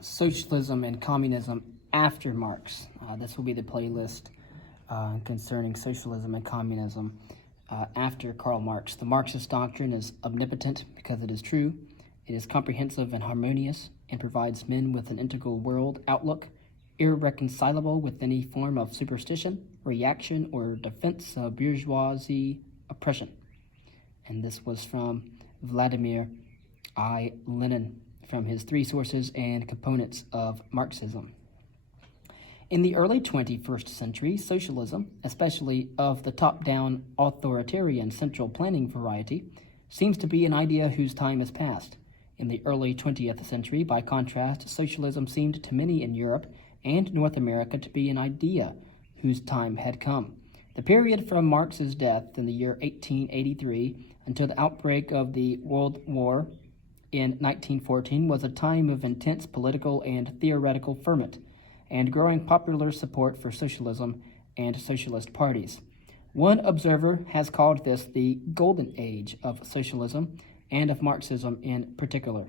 Socialism and Communism after Marx. This will be the playlist concerning socialism and communism after Karl Marx. The Marxist doctrine is omnipotent because it is true. It is comprehensive and harmonious and provides men with an integral world outlook, irreconcilable with any form of superstition, reaction, or defense of bourgeoisie oppression. And this was from Vladimir I. Lenin, from his Three Sources and Components of Marxism. In the early 21st century, socialism, especially of the top-down authoritarian central planning variety, seems to be an idea whose time is past. In the early 20th century, by contrast, socialism seemed to many in Europe and North America to be an idea whose time had come. The period from Marx's death in the year 1883 until the outbreak of the World War in 1914 was a time of intense political and theoretical ferment and growing popular support for socialism and socialist parties. One observer has called this the golden age of socialism and of Marxism in particular.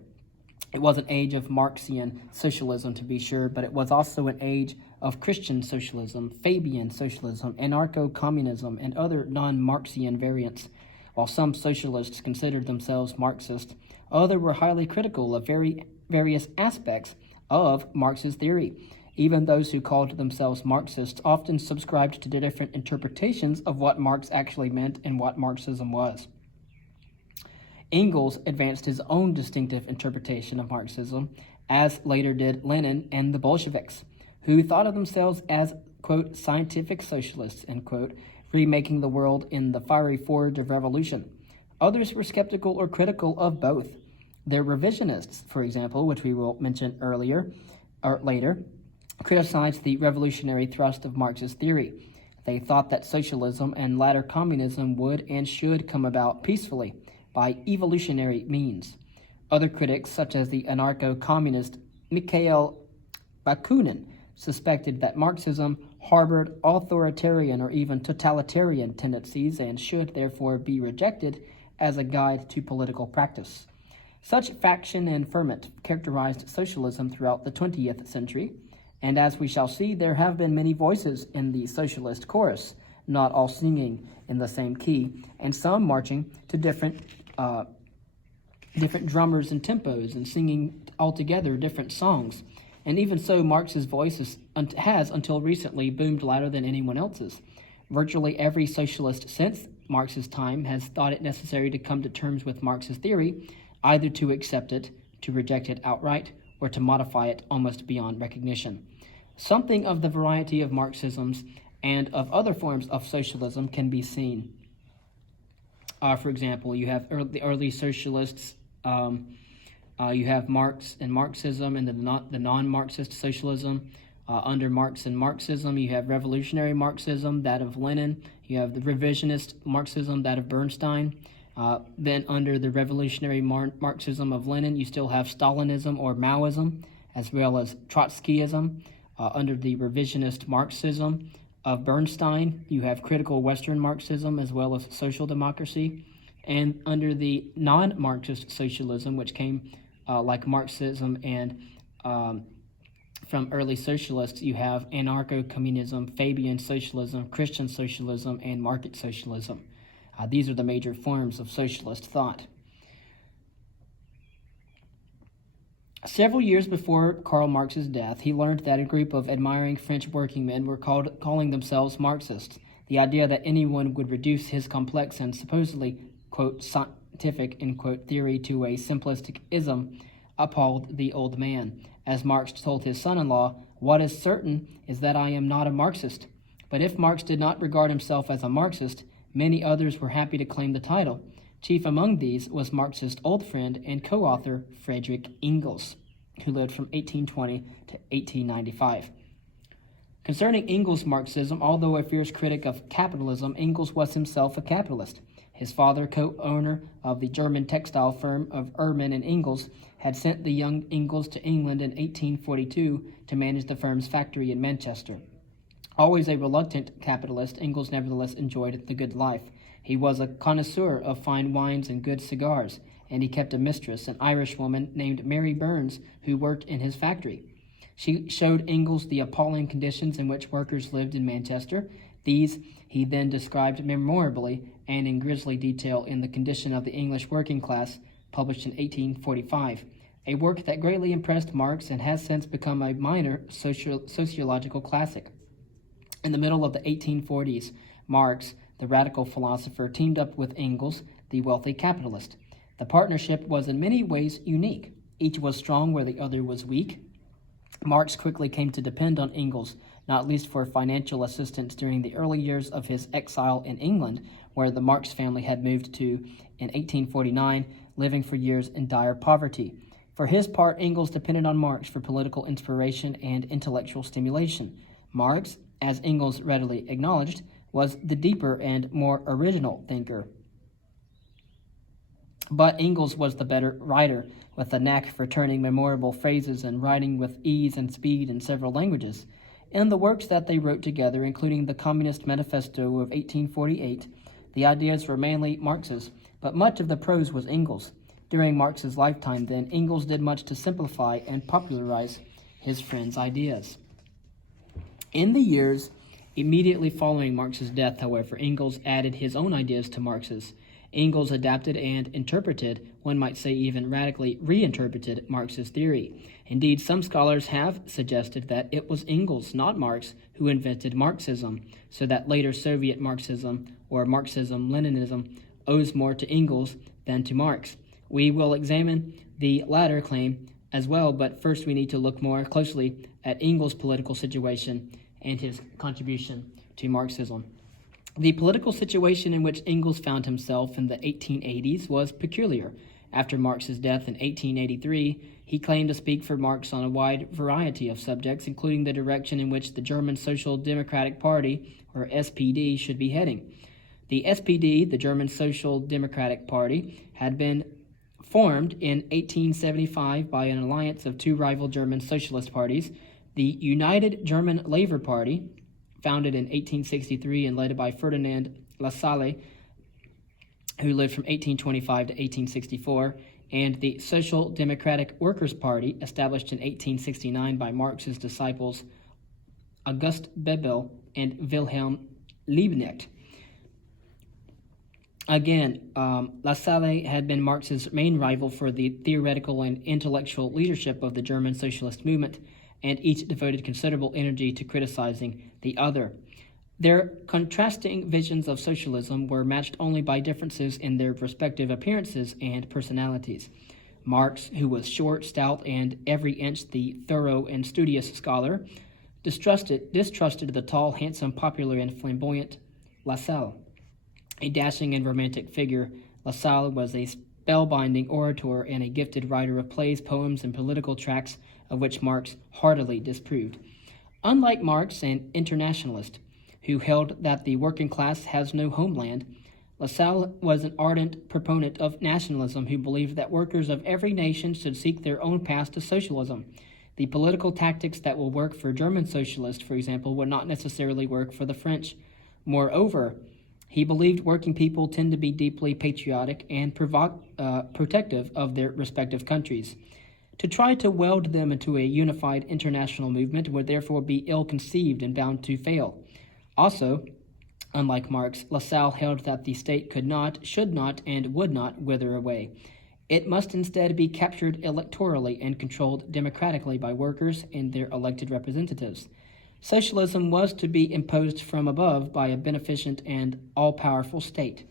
It was an age of Marxian socialism, to be sure, but it was also an age of Christian socialism, Fabian socialism, anarcho-communism, and other non-Marxian variants. While some socialists considered themselves Marxist, others were highly critical of various aspects of Marx's theory. Even those who called themselves Marxists often subscribed to different interpretations of what Marx actually meant and what Marxism was. Engels advanced his own distinctive interpretation of Marxism, as later did Lenin and the Bolsheviks, who thought of themselves as, quote, scientific socialists, end quote, remaking the world in the fiery forge of revolution. Others were skeptical or critical of both. The revisionists, for example, which we will mention earlier or later, criticized the revolutionary thrust of Marx's theory. They thought that socialism and latter communism would and should come about peacefully by evolutionary means. Other critics, such as the anarcho-communist Mikhail Bakunin, suspected that Marxism harbored authoritarian or even totalitarian tendencies and should therefore be rejected as a guide to political practice. Such faction and ferment characterized socialism throughout the 20th century, and as we shall see, there have been many voices in the socialist chorus, not all singing in the same key, and some marching to different drummers and tempos and singing altogether different songs. And even so, Marx's voice has until recently boomed louder than anyone else's. Virtually every socialist since Marx's time has thought it necessary to come to terms with Marx's theory, either to accept it, to reject it outright, or to modify it almost beyond recognition. Something of the variety of Marxisms and of other forms of socialism can be seen. For example, you have the early socialists, you have Marx and Marxism and the non-Marxist socialism. Under Marx and Marxism, you have revolutionary Marxism, that of Lenin. You have the revisionist Marxism, that of Bernstein. Then under the revolutionary Marxism of Lenin, you still have Stalinism or Maoism, as well as Trotskyism. Under the revisionist Marxism of Bernstein, you have critical Western Marxism as well as social democracy. And under the non-Marxist socialism, which came like Marxism and from early socialists, you have anarcho-communism, Fabian socialism, Christian socialism, and market socialism. These are the major forms of socialist thought. Several years before Karl Marx's death, he learned that a group of admiring French working men were calling themselves Marxists. The idea that anyone would reduce his complex and supposedly, quote, scientific, end quote, theory to a simplistic ism appalled the old man. As Marx told his son-in-law, "What is certain is that I am not a Marxist." But if Marx did not regard himself as a Marxist, many others were happy to claim the title. Chief among these was Marx's old friend and co-author Friedrich Engels, who lived from 1820 to 1895. Concerning Engels' Marxism, although a fierce critic of capitalism, Engels was himself a capitalist. His father, co-owner of the German textile firm of Ehrman and Engels, had sent the young Engels to England in 1842 to manage the firm's factory in Manchester. Always a reluctant capitalist, Engels nevertheless enjoyed the good life. He was a connoisseur of fine wines and good cigars, and he kept a mistress, an Irish woman named Mary Burns, who worked in his factory. She showed Engels the appalling conditions in which workers lived in Manchester. These he then described memorably and in grisly detail in The Condition of the English Working Class, published in 1845, a work that greatly impressed Marx and has since become a minor sociological classic. In the middle of the 1840s, Marx, the radical philosopher, teamed up with Engels, the wealthy capitalist. The partnership was in many ways unique. Each was strong where the other was weak. Marx quickly came to depend on Engels, not least for financial assistance during the early years of his exile in England, where the Marx family had moved to in 1849, living for years in dire poverty. For his part, Engels depended on Marx for political inspiration and intellectual stimulation. Marx, as Engels readily acknowledged, was the deeper and more original thinker. But Engels was the better writer, with a knack for turning memorable phrases and writing with ease and speed in several languages. In the works that they wrote together, including the Communist Manifesto of 1848, the ideas were mainly Marx's, but much of the prose was Engels'. During Marx's lifetime, then, Engels did much to simplify and popularize his friend's ideas. In the years immediately following Marx's death, however, Engels added his own ideas to Marx's. Engels adapted and interpreted, one might say even radically reinterpreted, Marx's theory. Indeed, some scholars have suggested that it was Engels, not Marx, who invented Marxism, so that later Soviet Marxism, or Marxism-Leninism, owes more to Engels than to Marx. We will examine the latter claim as well, but first we need to look more closely at Engels' political situation and his contribution to Marxism. The political situation in which Engels found himself in the 1880s was peculiar. After Marx's death in 1883, he claimed to speak for Marx on a wide variety of subjects, including the direction in which the German Social Democratic Party, or SPD, should be heading. The SPD, the German Social Democratic Party, had been formed in 1875 by an alliance of two rival German socialist parties, the United German Labor Party, founded in 1863 and led by Ferdinand Lassalle, who lived from 1825 to 1864, and the Social Democratic Workers' Party, established in 1869 by Marx's disciples August Bebel and Wilhelm Liebknecht. Again, Lassalle had been Marx's main rival for the theoretical and intellectual leadership of the German socialist movement, and each devoted considerable energy to criticizing the other. Their contrasting visions of socialism were matched only by differences in their respective appearances and personalities. Marx, who was short, stout, and every inch the thorough and studious scholar, distrusted the tall, handsome, popular, and flamboyant Lassalle. A dashing and romantic figure, Lassalle was a spellbinding orator and a gifted writer of plays, poems, and political tracts, of which Marx heartily disapproved. Unlike Marx, an internationalist who held that the working class has no homeland, Lassalle was an ardent proponent of nationalism who believed that workers of every nation should seek their own path to socialism. The political tactics that will work for German socialists, for example, would not necessarily work for the French. Moreover, he believed working people tend to be deeply patriotic and protective of their respective countries. To try to weld them into a unified international movement would therefore be ill-conceived and bound to fail. Also, unlike Marx, Lassalle held that the state could not, should not, and would not wither away. It must instead be captured electorally and controlled democratically by workers and their elected representatives. Socialism was to be imposed from above by a beneficent and all-powerful state.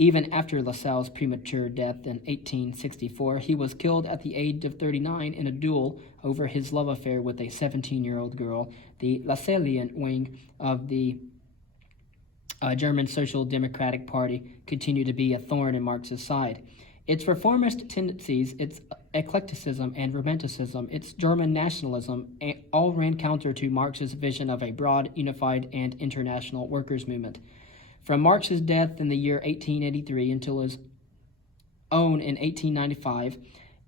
Even after Lassalle's premature death in 1864, he was killed at the age of 39 in a duel over his love affair with a 17-year-old girl. The Lassallean wing of the German Social Democratic Party continued to be a thorn in Marx's side. Its reformist tendencies, its eclecticism and romanticism, its German nationalism, all ran counter to Marx's vision of a broad, unified, and international workers' movement. From Marx's death in the year 1883 until his own in 1895,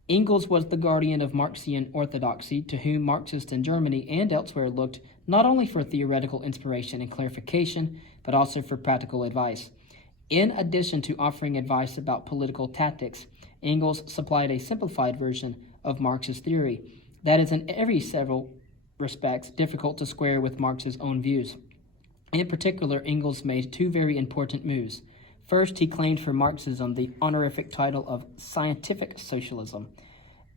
Engels was the guardian of Marxian orthodoxy, to whom Marxists in Germany and elsewhere looked not only for theoretical inspiration and clarification, but also for practical advice. In addition to offering advice about political tactics, Engels supplied a simplified version of Marx's theory that is in several respects difficult to square with Marx's own views. In particular, Engels made two very important moves. First, he claimed for Marxism the honorific title of scientific socialism.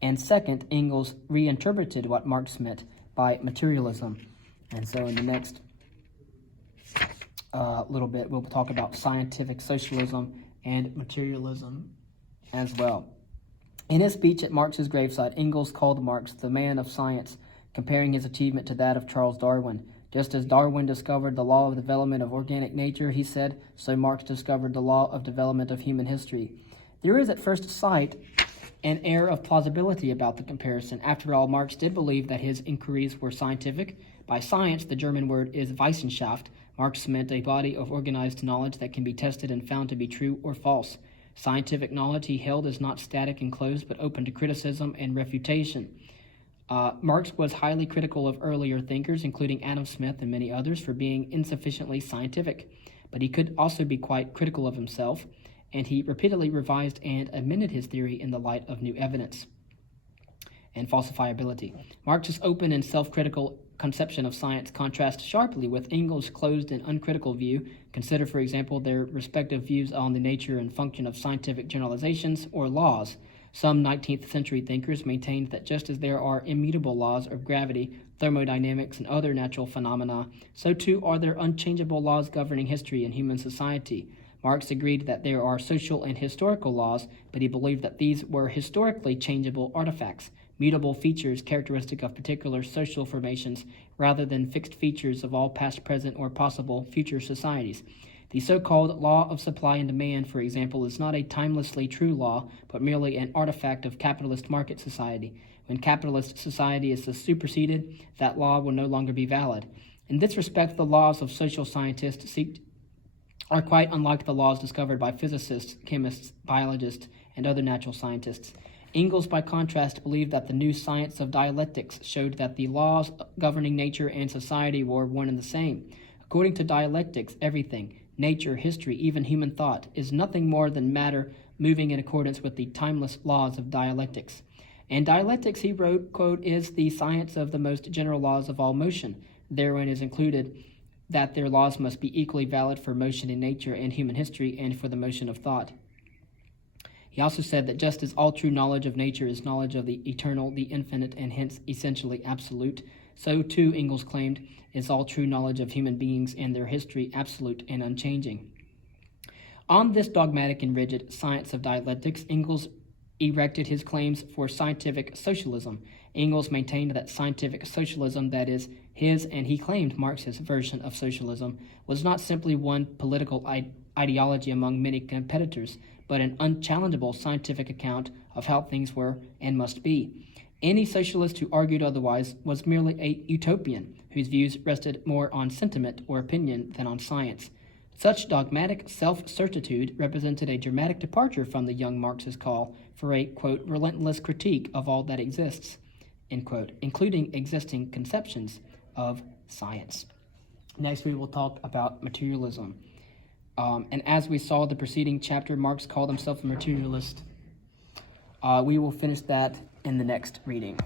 And second, Engels reinterpreted what Marx meant by materialism. And so in the next little bit, we'll talk about scientific socialism and materialism as well. In his speech at Marx's graveside, Engels called Marx the man of science, comparing his achievement to that of Charles Darwin. Just as Darwin discovered the law of development of organic nature, he said, so Marx discovered the law of development of human history. There is at first sight an air of plausibility about the comparison. After all, Marx did believe that his inquiries were scientific. By science, the German word is Wissenschaft. Marx meant a body of organized knowledge that can be tested and found to be true or false. Scientific knowledge, he held, is not static and closed, but open to criticism and refutation. Marx was highly critical of earlier thinkers, including Adam Smith and many others, for being insufficiently scientific. But he could also be quite critical of himself, and he repeatedly revised and amended his theory in the light of new evidence and falsifiability. Marx's open and self-critical conception of science contrasts sharply with Engels' closed and uncritical view. Consider, for example, their respective views on the nature and function of scientific generalizations or laws. Some 19th century thinkers maintained that just as there are immutable laws of gravity, thermodynamics, and other natural phenomena, so too are there unchangeable laws governing history and human society. Marx agreed that there are social and historical laws, but he believed that these were historically changeable artifacts, mutable features characteristic of particular social formations, rather than fixed features of all past, present, or possible future societies. The so-called law of supply and demand, for example, is not a timelessly true law, but merely an artifact of capitalist market society. When capitalist society is superseded, that law will no longer be valid. In this respect, the laws of social scientists are quite unlike the laws discovered by physicists, chemists, biologists, and other natural scientists. Engels, by contrast, believed that the new science of dialectics showed that the laws governing nature and society were one and the same. According to dialectics, everything, nature, history, even human thought, is nothing more than matter moving in accordance with the timeless laws of dialectics. And dialectics, he wrote, quote, is the science of the most general laws of all motion. Therein is included that their laws must be equally valid for motion in nature and human history and for the motion of thought. He also said that just as all true knowledge of nature is knowledge of the eternal, the infinite, and hence essentially absolute, so too, Engels claimed, is all true knowledge of human beings and their history absolute and unchanging. On this dogmatic and rigid science of dialectics, Engels erected his claims for scientific socialism. Engels maintained that scientific socialism, that is, his and he claimed Marx's version of socialism, was not simply one political ideology among many competitors, but an unchallengeable scientific account of how things were and must be. Any socialist who argued otherwise was merely a utopian, whose views rested more on sentiment or opinion than on science. Such dogmatic self-certitude represented a dramatic departure from the young Marx's call for a, quote, relentless critique of all that exists, end quote, including existing conceptions of science. Next, we will talk about materialism. And as we saw the preceding chapter, Marx called himself a materialist. We will finish that in the next reading.